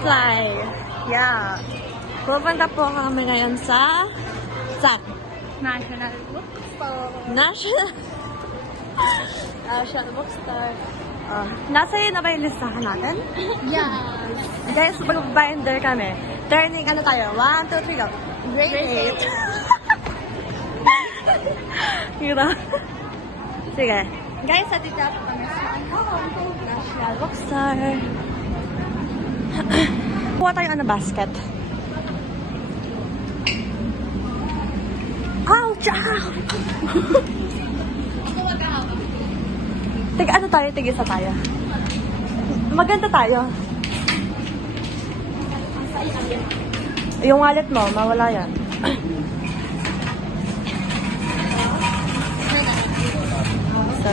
Butterfly. Yeah. Pupunta po kami ngayon sa National Bookstore. National Bookstore. Nasa yun na ba yung listahan natin? Yes. Guys, mag-binder kami. Turning, ano tayo? 1, 2, 3, go. Grade 8. Yun na. Sige. Guys, at ito po kami sa National Bookstore. Kuha tayo ano basket. Ouch! Tiga ano tayo? Tig-isa tayo. Maganda tayo. Yung wallet mo, mawala yan. So,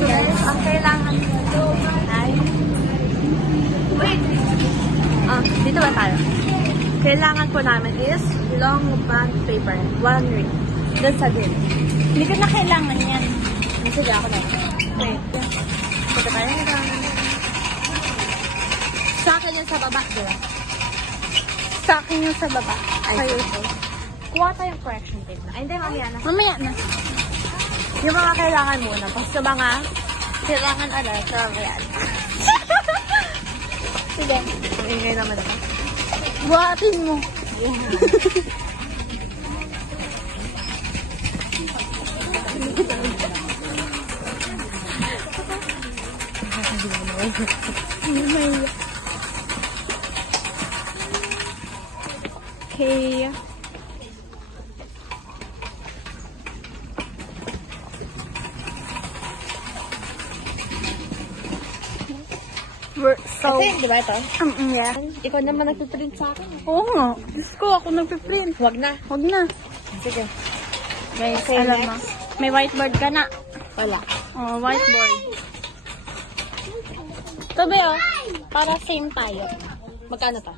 guys, ang kailangan ko ay... dito ba tayo? Kailangan po namin is long bond paper. 1 ring. Doon sa din. Hindi ko na kailangan yan. Sige, ako na. Okay. Punta tayo na. Sa akin yung sa baba, diba? Sa akin yung sa baba. Sa'yo ito. Kuha tayong correction tape na. Ay, hindi, mamaya na. Mamaya na. Yung mga kailangan muna. Tapos sa mga kailangan sa mamaya. Sige. Ang ingay naman ako. Buhatin mo. Okay. So, Kasi, di ba ito? yeah. Ikaw naman nagpiprint sa akin. Oo nga. Diyos ko, ako nagpiprint. Huwag na. Huwag na. Sige. Guys, Okay, alam next. mo. May whiteboard ka na. Wala. Oh, whiteboard. Tabi oh. Para same tayo. Magkano to?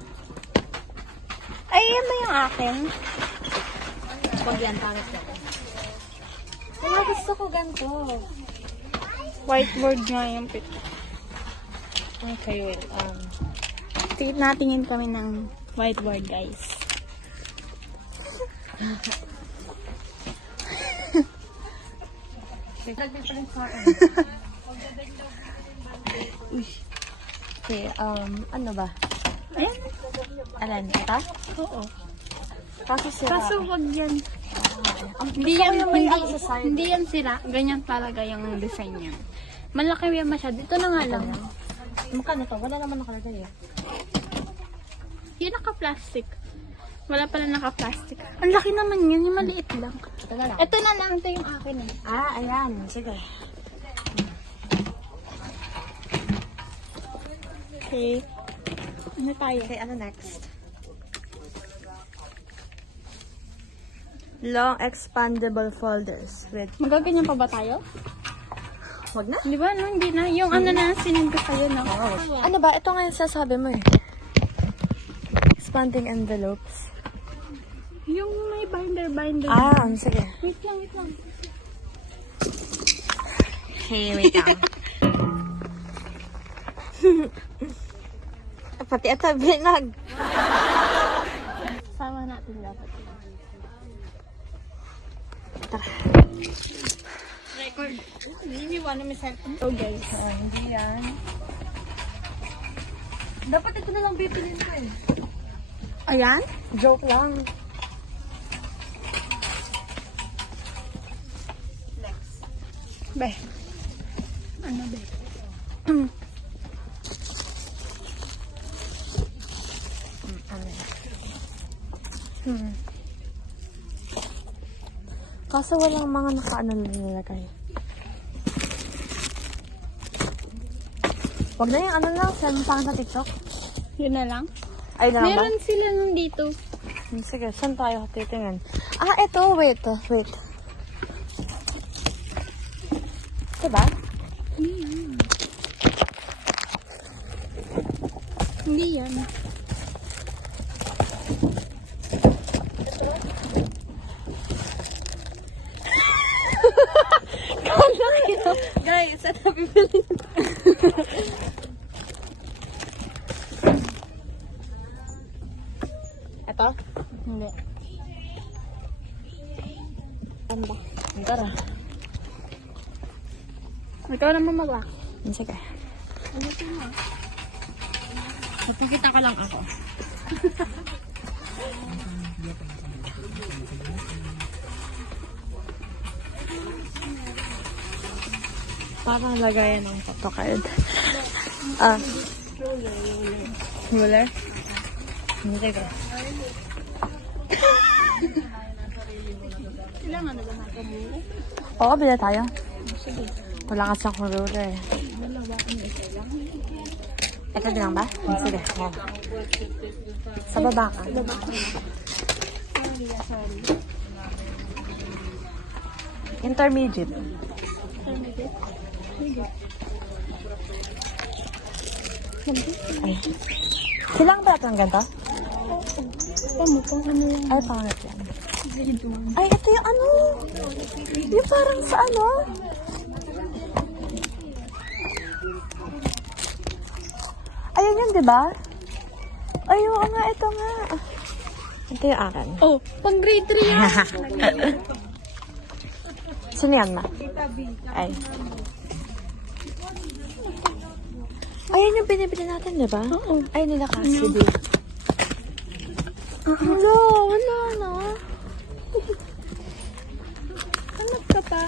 Ay, yan ba yung akin? Huwag yan, pangit ko. Wala, gusto ko ganito. Whiteboard nga yung pit. Okay, wait. Natingin kami ng whiteboard, guys. Nagpiprint sa akin. Okay, ano ba? Ayan. Alan, ito? Oo. Kaso sira. Kaso wag yan. Hindi yan yung may ano sa side. Hindi yan sila. Ganyan talaga yung design niya. Malaki yan masyado. Ito na nga lang. Magkano to? Wala naman nakalagay eh. Yung naka-plastic. Wala pala naka-plastic. Ang laki naman yun. Yung maliit lang. Ito na lang. Ito na lang. Ito yung akin eh. Ayan. Sige. Okay. Ano tayo? Okay, ano next? Long expandable folders with... Magaganyan pa ba tayo? Wag na? Di ba? No, hindi na. Yung ano na sinend ko sa'yo, no? Ano ba? Ito nga yung sasabi mo eh. Expanding envelopes. Yung may binder. Sige. Wait lang. Hey, wait lang. Pati ito, binag. Sama natin dapat. Tara. Record. Hindi mo may cellphone. So guys. Hindi yan. Dapat ito na lang bibili ko eh. Ayan? Joke lang. Be. Ano be? Kaso walang mga nakaano nilagay. Wag na yung ano lang, saan sa TikTok? Yun na lang? Ay, na ba? Meron sila nandito. Sige, saan tayo titingin? Eto, wait. Diba? Hindi yan. Guys, ano bibili? ito? Hindi. Ano ba? Tara. Ikaw naman mag-wax. Sige. Magpakita ko lang ako. Parang lagayan ng photocard. Ruler? Hindi ko. Kailangan na ba natin muli? Oo, bila tayo. Sige. Wala kasi akong ruler. Dalawa kung isa lang. Ito din lang ba? Sige. Yan. Sa baba ka. Sorry. Intermediate. Ay. Silang ba ito ng ganito? Pamukang ano lang. Ay, pangit yan. Ay, ito yung ano? Yung parang sa ano? Ayun yun, di ba? Ay, oo nga, ito nga. Ito yung akin. Oh, pang grade 3 yan. Sino yan, ma? Ay. Ayun yung binibili natin, di ba? Oo. Ay, nila Cassidy. Wala na. Hanap ka pa.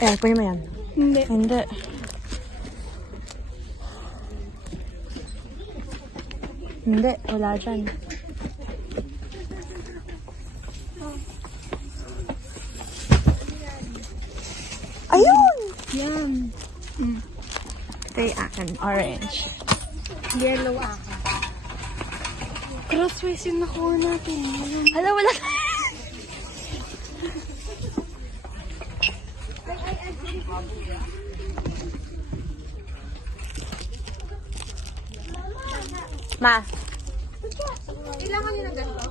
Eh, pwede mo yan. Hindi. Hindi. Hindi, wala dyan. Ayun! Yan. Ito yung akin, orange. Yellow ako. Crossways yung nakuha natin. Hala, wala. Ma. Kailangan nyo na ganito?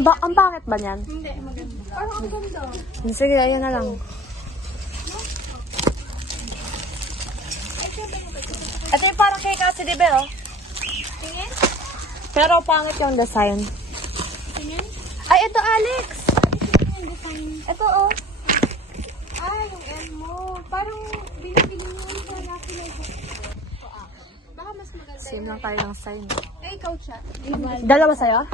Ba, ang pangit ba niyan? Hindi, maganda. Parang ang ganda. Sige, ayun na lang. Ito yung parang kay Cassidy, oh. Tingin? Pero pangit yung design. Tingin? Ay, ito, Alex! Ito, oh. Ay, yung M mo. Parang binibili mo yung sa Lucky Life. Baka mas maganda. Same lang tayo ng sign. Eh, ikaw siya. Dalawa sa'yo?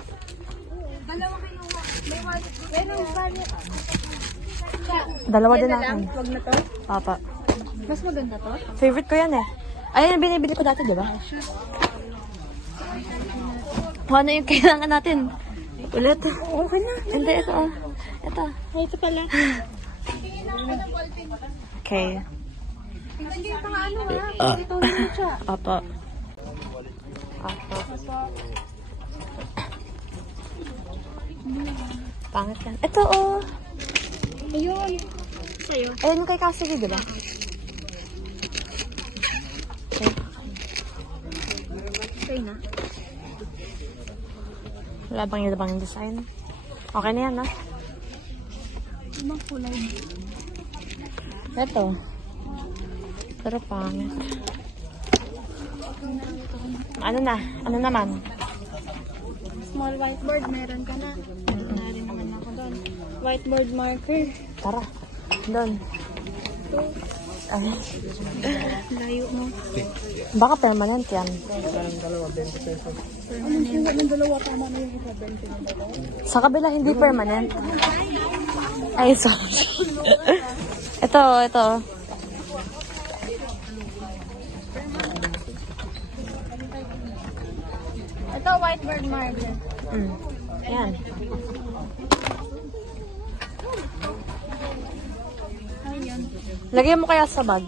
Dalawa kinuha. May one. Ganun ba niya? Dalawa din natin. Huwag na to. Papa. Mas maganda to? Favorite ko yan eh. Ayun yung binibili ko dati, di ba? Kung ano yung kailangan natin. Ulit. Okay na. Hindi, ito. Oh. Ito. Ay, ito pala. Okay. Sige, pang ano ha? Ito na siya. Papa. Papa. Pangit yan. Ito, oh. Ayun. Sa'yo. Ayun yung kay Cassidy, di ba? Okay. Sa'yo na. Wala bang yung design? Okay na yan, ha? Anong kulay? Ito. Pero pangit. Ano na? Ano naman? Small whiteboard, meron ka na. Meron naman ako doon. Whiteboard marker. Tara. Doon. Ay. Layo mo. Baka permanent yan. Anong kuha ng dalawa? Tama na yung isa 20 ng dalawa. Sa kabila, hindi permanent. Ay, sorry. Ito. Ito, whiteboard marker. Yan. Ayan. Lagyan mo kaya sa bag.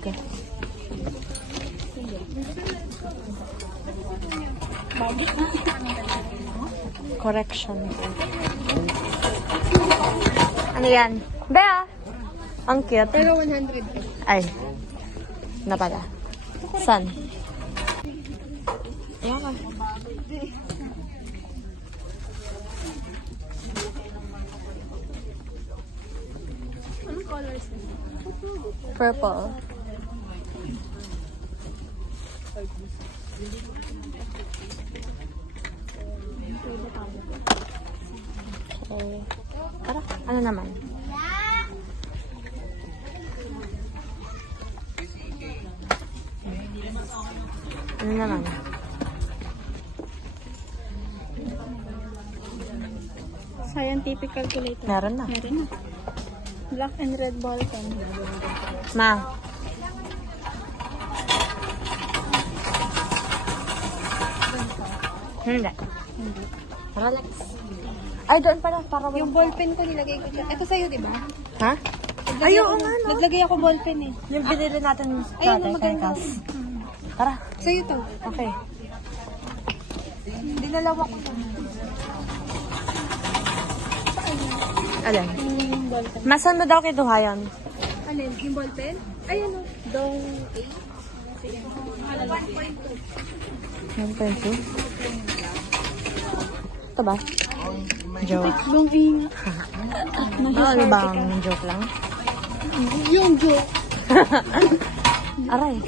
Correction. Ano yan? Bea! Ang cute. Pero 100. Ay. Na pala. San? Ayan ka. Anong colors? Purple. Okay. Tara, ano naman? Ano naman? Scientific calculator. Meron na. Meron na. Black and red ball pen. Ma. Hindi. Hindi. Relax. Ay, doon pala. Para Yung ball pen ko nilagay ko dyan. Ito sa'yo, di ba? Ha? Ay, oo nga, no? Naglagay ako ball pen eh. Yung binili natin sa Ayun, maganda. Tekas. Tara. Sa'yo to. Okay. Dinalawa ko lang. Alin? Yung ball pen. Masan mo daw kinuha yun? Alin? Yung ball pen? Ayun o. Dong 8. 1.2? Ito ba? Joke. Dong 8. Ano ba ang joke lang? Yung joke. Aray.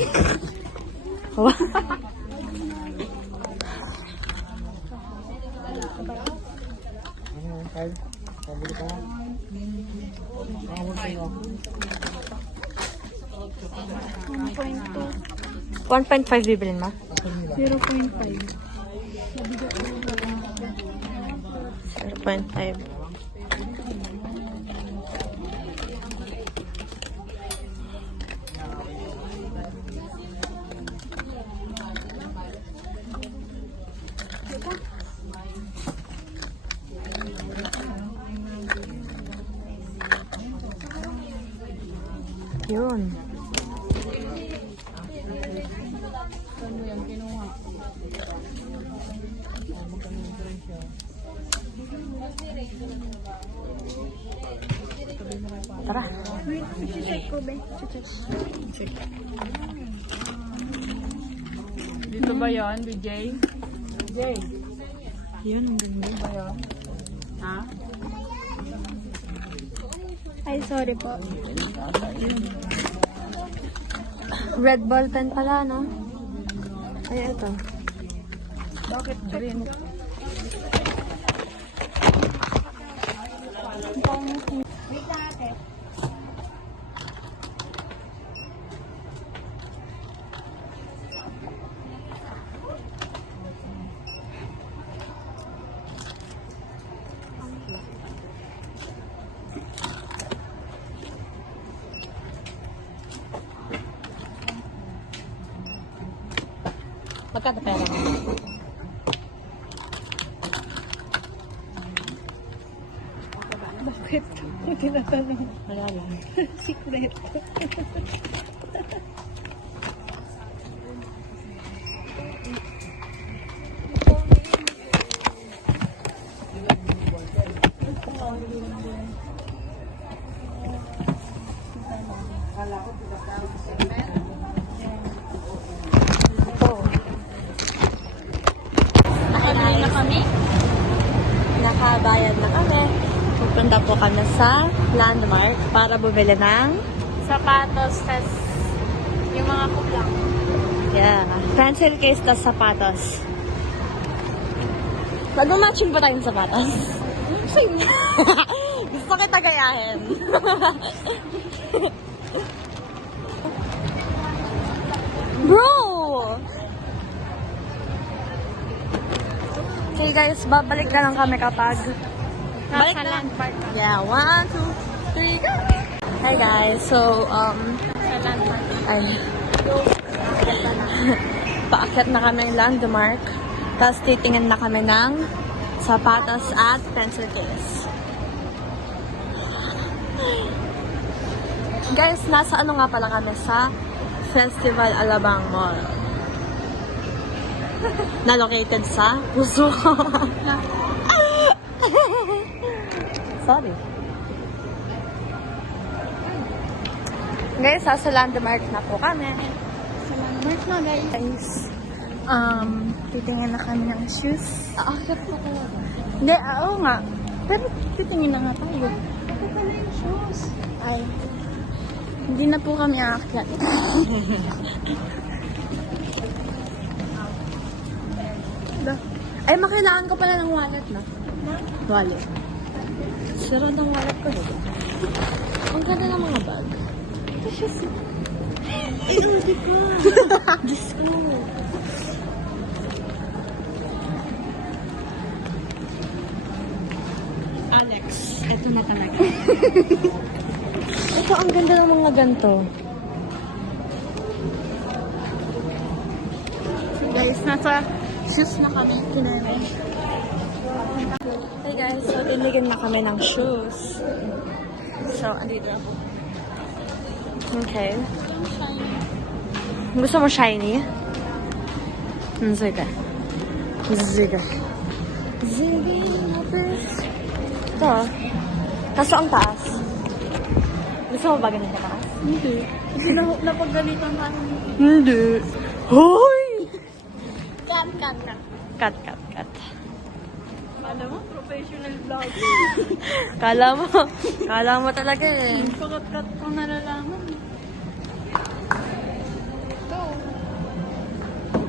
One 1.5 bibilin mo? 0.5. 0.5. Yun. Tara. Wait, check ko ba? Check. Dito ba yan, DJ? DJ, Yun, hindi. ba yan? Ha? Ay, sorry po. Red ball pen pala, no? Ay, ito. Bakit green? Wait lang ate. Magkano pera mo? Bakit? May tinatanong. Wala lang. Secret. Nakabili na kami? Nakabayad na kami. Pupunta po kami sa Landmark para bumili ng Sapatos, tas yung mga kulang. pencil case tas sapatos. Mag-matching ba tayong sapatos? Same. Gusto kita gayahin. Bro! Okay guys, babalik na lang kami kapag balik Nasa na. landmark. Yeah, 1, 2, 3, go! Hi guys, so, Sa landmark. ay, paakyat na kami ng Landmark. Tapos titingin na kami ng sapatos at pencil case. Guys, nasa ano nga pala kami sa Festival Alabang Mall. Na located sa Puso. Sorry. Guys, sa Landmark na po kami. Sa landmark na guys. Titingin na kami ng shoes. Aakyat po ko. Hindi, oo nga. Pero titingin na nga tayo. Ito pala yung shoes. Ay, hindi na po kami aakyat. Ay, makailangan ko pala ng wallet na. Wallet. Sira ng wallet ko, diba? Ang ganda ng mga bag. Ito siya si... Di ko. Diyos ko. Alex, ito na talaga. Ito, ang ganda ng mga ganito. Guys, nasa shoes na kami. Kineme. Hey guys, so tinigan na kami ng shoes. So, andito ako. Okay. Gusto mo shiny? Sige. Sige. Sige. Ito. Kaso ang taas. Gusto mo ba ganun ka taas? Hindi. Kasi napagalitan tayo. Hindi. Hoy! Cut. Cut. Alam mo, professional vlog. Kala mo talaga eh. Pakat-kat kong nalalaman. Ito.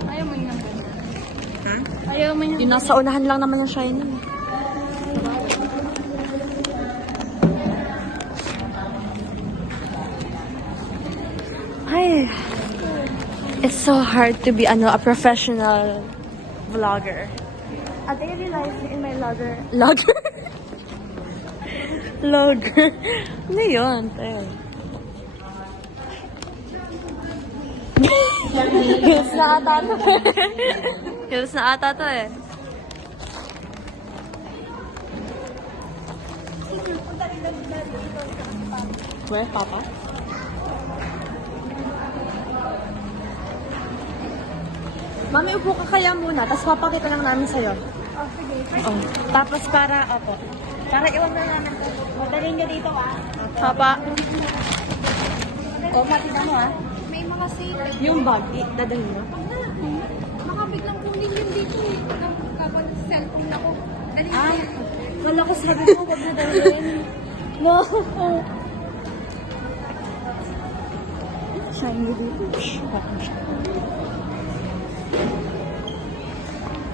Ayaw mo yung ganyan. Ayaw mo yung Yung nasa unahan lang naman yung shiny. Ay, it's so hard to be a professional vlogger. A daily life in my logger. Logger? Ano yun? Hills na ata to. Hills na ata to eh. Where, Papa? Mami, upo ka kaya muna, tapos papakita lang namin sa'yo. Oh, sige. Oh. Tapos para iwan na namin to. Madaling ka dito, ah. Papa. Oh, makita mo ah. May mga sale. Yung bag, dadalhin mo. Baka biglang kunin yun dito, eh. Kapag cellphone ako. Dali na Ah, yan. wala ko sabi mo, wag na dalhin. No. Shiny dito.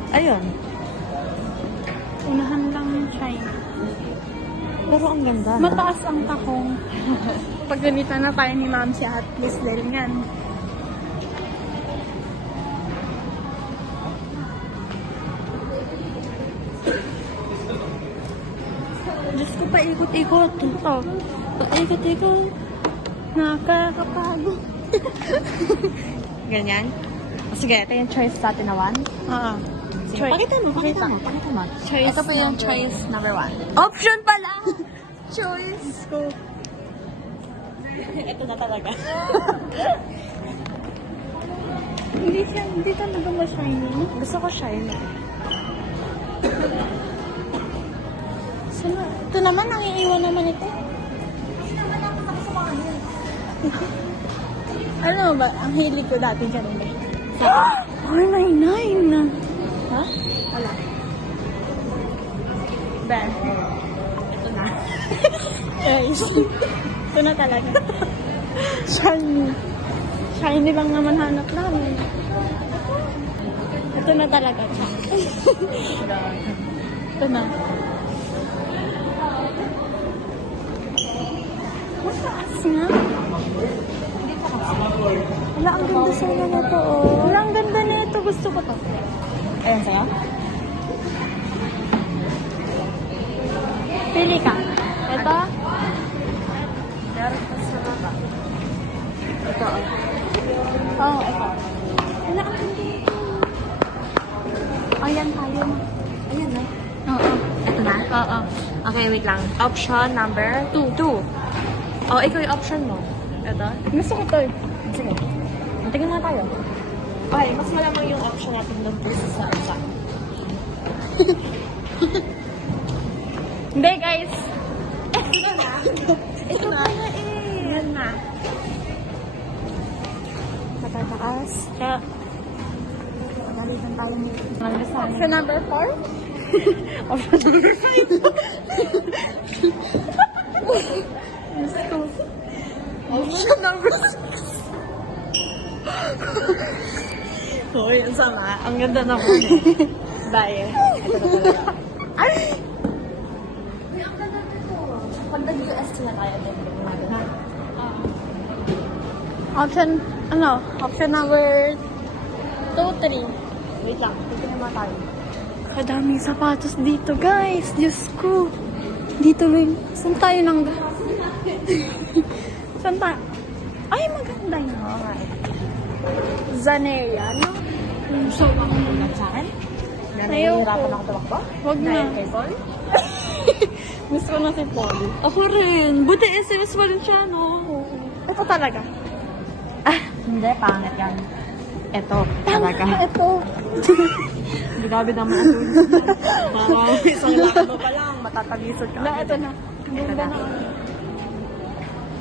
Ayun. unahan lang yung China. Pero ang ganda. no? Mataas ang takong. Pag ganito na tayo ni Ma'am si at least lelingan. Diyos ko, paikot-ikot. Ito. Paikot-ikot. Nakakapagod. Ganyan. Sige, ito yung choice natin na one. Oo. Sige, pakita mo. Choice Ito po yung choice number one. Option pala! Choice ko. Ito na talaga. Hindi talaga ma-shiny. Gusto ko shiny. Ito naman, nangiiwan naman ito. Ano ba? Ang hilig ko dati kanina. 499! Ha? Wala. Ben. Ito na. Guys. Ito na talaga. Shiny. Shiny lang naman hanap namin. Ito na talaga. Ito na. Mataas nga. Wala, ang ganda sana na to, oh. Wala, ang ganda na ito. Gusto ko to. Ayan sa'yo? Pili ka. Ito. Meron pa sa baba. Ito, oh. Oo, ito. Wala, ang ganda ito. Ayan tayo na. Ayan na. Oo. Ito na? Oo. Okay, wait lang. Option number 2. Oh, ikaw yung option mo. Ito? Gusto ko to eh. Sige. Tingin nga tayo. Okay, mas malamang yung option natin doon sa isa. Hindi, guys. Ito na. Ito na eh. Yan na. Matataas. Kaya, Magalitan tayo ni option number 4? Option number 5. Option number 6. Hoy, ang sama. Ang ganda naman eh. Bye. Ito na talaga. Pag nag-US na tayo, then na. Option number 2, 3. Wait lang, dito naman tayo. Kadaming sapatos dito, guys. Diyos ko. Dito rin. Saan tayo nang... Saan tayo? Ay, maganda yun. Alright. Zaneria, no? So, ako sa akin? Nahihirapan ako tumakbo? Huwag na. Dahil kay Paul? Miss ko na si Paul. Ako rin. Buti SMS pa rin siya, no? Ito talaga. Hindi, pangit yan. Ito, talaga. Ito. Grabe naman ang tulis. Parang isang lakad mo pa lang, matatagisod ka. Ito na. Ito na.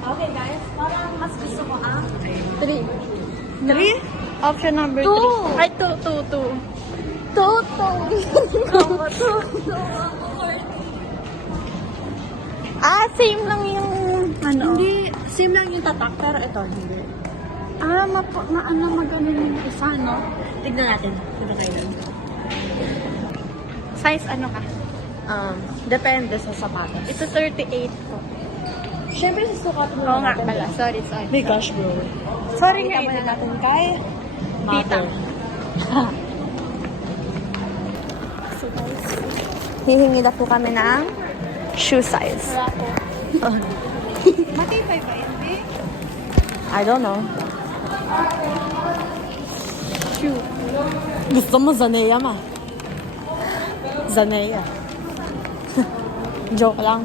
Okay, guys. Parang mas gusto ko 3. 3? Option number 3. Ay, 2. Same lang yung Hindi, same lang yung tatak, pero ito, hindi. Magano yung isa, no? Tignan natin. Diba tayo? Size ano ka? Depende sa sapatos. Ito 38 ko. Siyempre, susukat mo. Oo nga pala. Sorry. My gosh, bro. Sorry nga ito natin kay Tita. So guys, hihingi na po kami ng shoe size. Matibay ba yan, babe? I don't know. Shoe. Gusto mo Zanea ma? Zanea. Joke lang.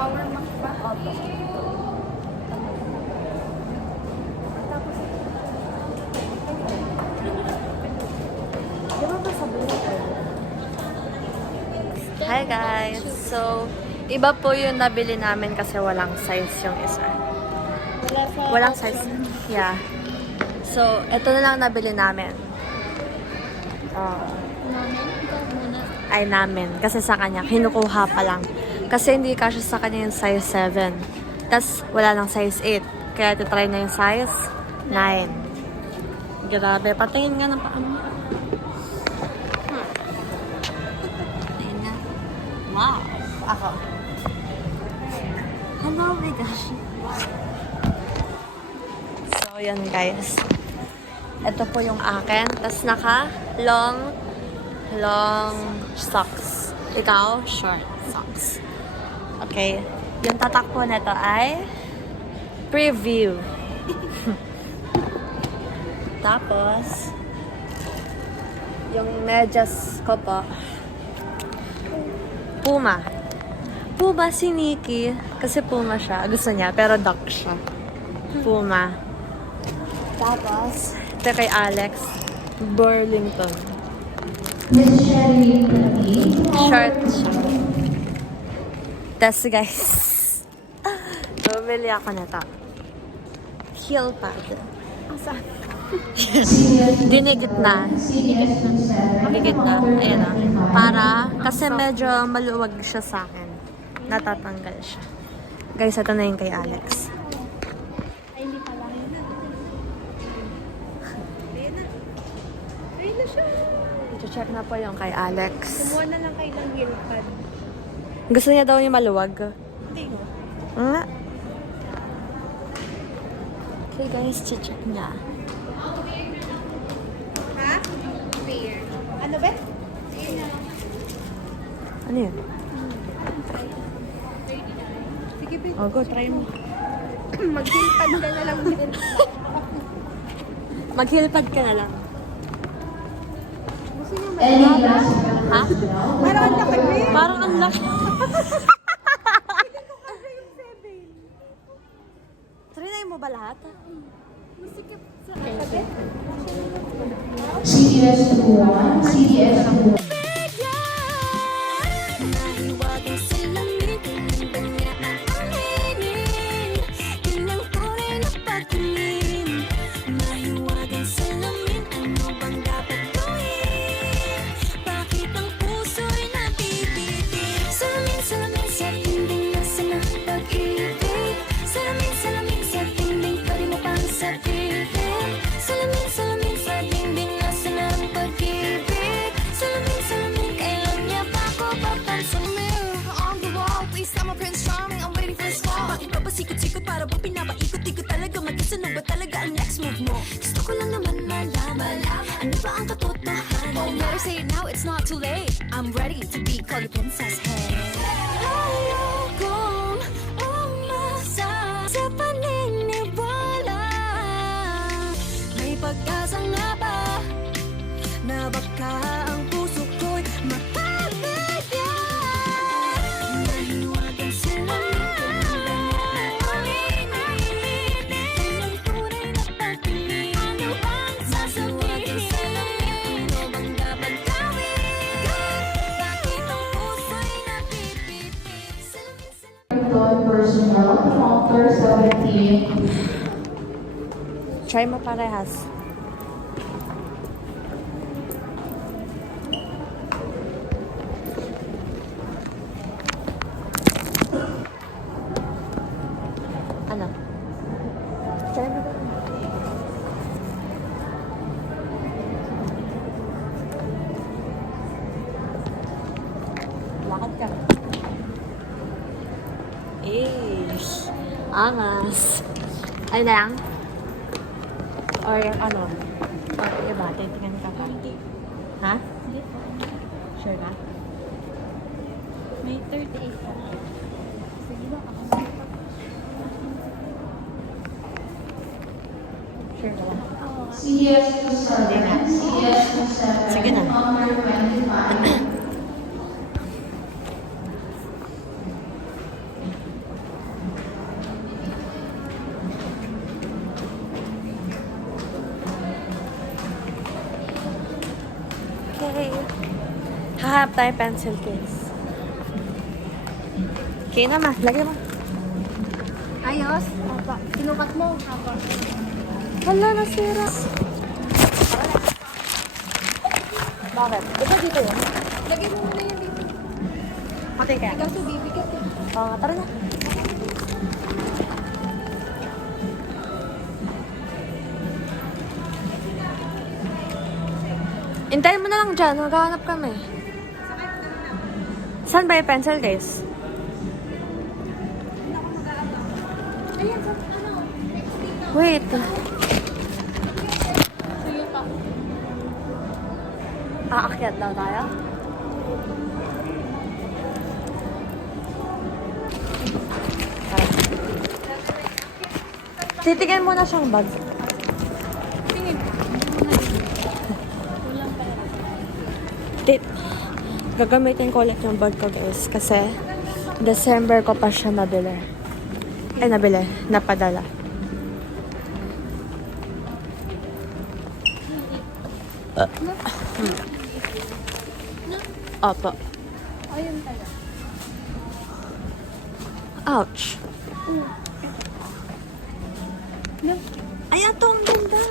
Power max ba? Opo. Hi guys! So, iba po yung nabili namin kasi walang size yung isa. Walang size. Yeah. So, ito na lang nabili namin. Ay namin. Kasi sa kanya, kinukuha pa lang. Kasi hindi kasya sa kanya yung size 7. Tapos, wala lang size 8. Kaya titry na yung size 9. Grabe. Patingin nga ng paano. Patingin nga. Wow. Ako. Hello, oh my gosh. So, yan guys. Ito po yung akin. Tapos long socks. Ikaw, short socks. Okay. Yung tatak po nito ay preview. Tapos, yung medyas ko po, Puma. Puma si Nikki. Kasi Puma siya. Gusto niya, pero duck siya. Puma. Tapos, ito kay Alex, Burlington. Short siya. Tapos guys, bumili ako nito. Heel pad. Saan? Dinigit na. Dinigit na. Ayan o. Para, kasi medyo maluwag siya sa akin. Natatanggal siya. Guys, ito na yung kay Alex. Ay, hindi pala. Ayun na siya. Check na po yung kay Alex. Kumuha na lang kayo ng heel pad. Gusto niya daw yung maluwag. Hindi mo. Nga. Okay guys, check niya. Ha? Fair. Ano ba? Ayun na. Ano yun? Sige, babe. Oh, go, try mo. Mag-heel pad ka na lang din. Mag-heelpad ka na lang. Gusto niyo mag-heel? Ha? Parang ang laki, babe. Parang ang laki. Hindi ko kasi yung 7. Trinay mo ba lahat? Masikip sa kapit. CDS 1, CDS 2. Nahiwagang salamin, kanya aaminin. Yun ang tunay na pagtingin. Nahiwagang salamin, ano bang dapat gawin? Ano ba ang katotohanan? Oh, better say it now, it's not too late. I'm ready to be called a princess, hey. Ayokong umasa sa paniniwala. May pag-asa nga ba na baka ang puso ko'y mapapaya? Mahiwagang sila Personnel, Counter 17. Try mo parehas. Ano? Try mo ba? Lakad ka. Ish. Angas. Ay na lang? Or ano? Or iba? Titingnan ka pa? Ha? Sure ka? May 38 pa. Sige ba? Sure ka lang? CS 27, CS 27, Sige na. number 25. Okay. Hahanap tayo pencil case. Okay naman. Lagay mo. Ayos? Apa. Sinukat mo? Apa. Hala, nasira. Bakit? Ito dito yun. Lagay mo muna yan dito. Pati kaya? Ikaw sa bibigat eh. Tara na. Hintayin mo na lang dyan. Maghahanap kami. Saan ba yung pencil case? Ayan, sa ano? Next dito. Wait. Sige pa. Aakyat daw tayo? Tara. Titigyan mo na siyang bag. Tingin. Kulang pa rin. Gagamitin ko ulit yung bag ko, guys. Kasi December ko pa siya nabili. Ay, nabili. Napadala. Opo. Ayun tayo. Ouch. Ay, ito ang ganda.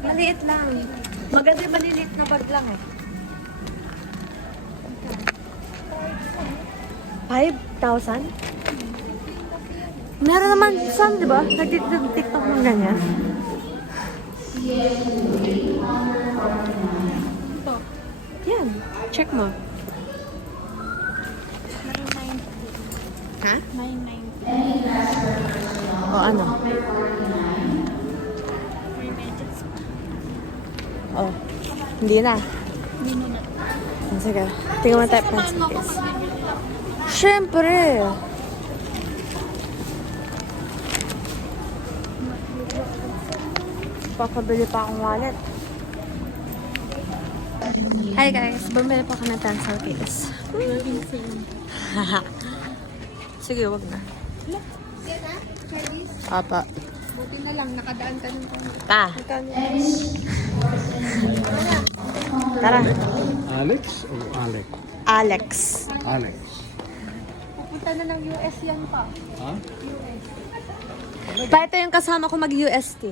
Maliit lang. Maganda yung maliliit na bag lang eh. 5,000? Meron naman saan, di ba? Nag-tiktok ng ganyan. Ito. Yan. Check mo. 990. Ha? 990. O ano? May medals pa. Oh. Hindi na. Hindi mo na. Sige. Tingnan mo tayo Sasamahan pencil mo ako case. pag bibili ka. Siyempre. Papabili pa akong wallet. Hi guys, bumili pa kami ng pencil case. Sige, wag na. Papa. Buti na lang, nakadaan ka ng konti. Pa. Tara. Alex o Alec? Alex. Alex. Pupunta na ng US yan pa. Ha? Pa, ito yung kasama ko mag-UST.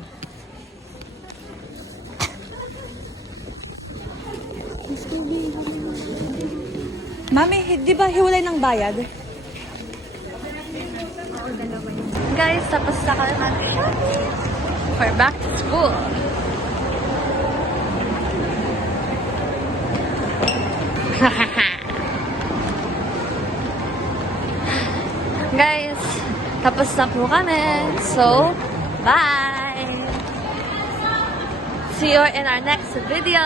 Mami, di ba hiwalay ng bayad? Oo, dalawa yun. Guys, tapos na kami mag-shopping for back to school. Guys, tapos na po kami. So, bye! See you in our next video.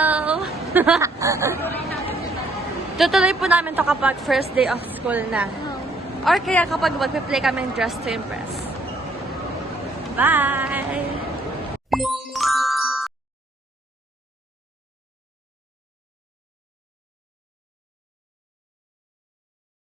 Tutuloy po namin to kapag first day of school na. Or kaya kapag magpe-play kami Dress to Impress. Bye!